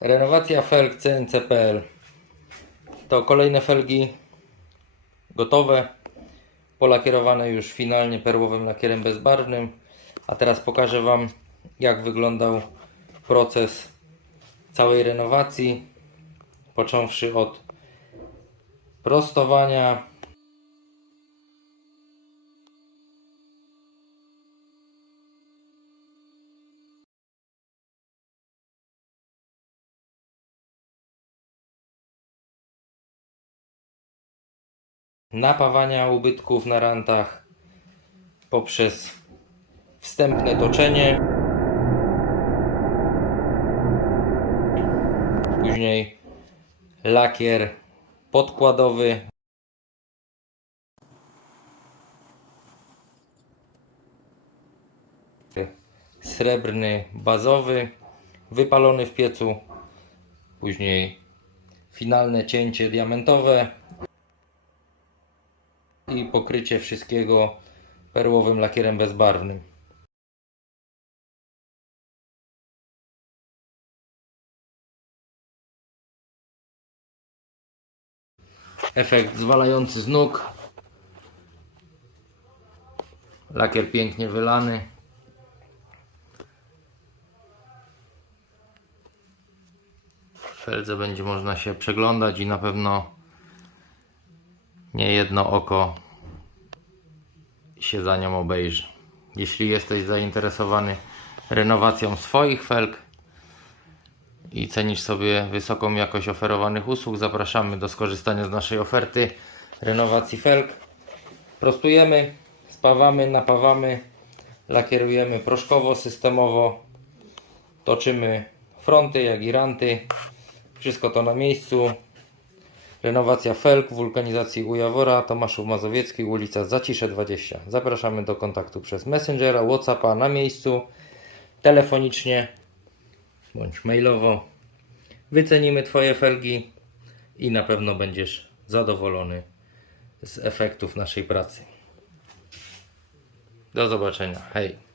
Renowacja felg CNC.pl To kolejne felgi gotowe, polakierowane już finalnie perłowym lakierem bezbarwnym. A teraz pokażę Wam jak wyglądał proces całej renowacji, począwszy od prostowania, napawania ubytków na rantach poprzez wstępne toczenie. Później lakier podkładowy. Srebrny bazowy, wypalony w piecu. Później finalne cięcie diamentowe i pokrycie wszystkiego perłowym lakierem bezbarwnym. Efekt zwalający z nóg. Lakier pięknie wylany. W feldze będzie można się przeglądać i na pewno nie jedno oko się za nią obejrzy. Jeśli jesteś zainteresowany renowacją swoich felg i cenisz sobie wysoką jakość oferowanych usług, zapraszamy do skorzystania z naszej oferty renowacji felg. Prostujemy, spawamy, napawamy, lakierujemy proszkowo, systemowo, toczymy fronty, jak i ranty. Wszystko to na miejscu. Renowacja felg, wulkanizacji u Jawora, Tomaszów Mazowiecki, ulica Zacisze 20. Zapraszamy do kontaktu przez Messengera, Whatsappa na miejscu, telefonicznie bądź mailowo. Wycenimy Twoje felgi i na pewno będziesz zadowolony z efektów naszej pracy. Do zobaczenia. Hej.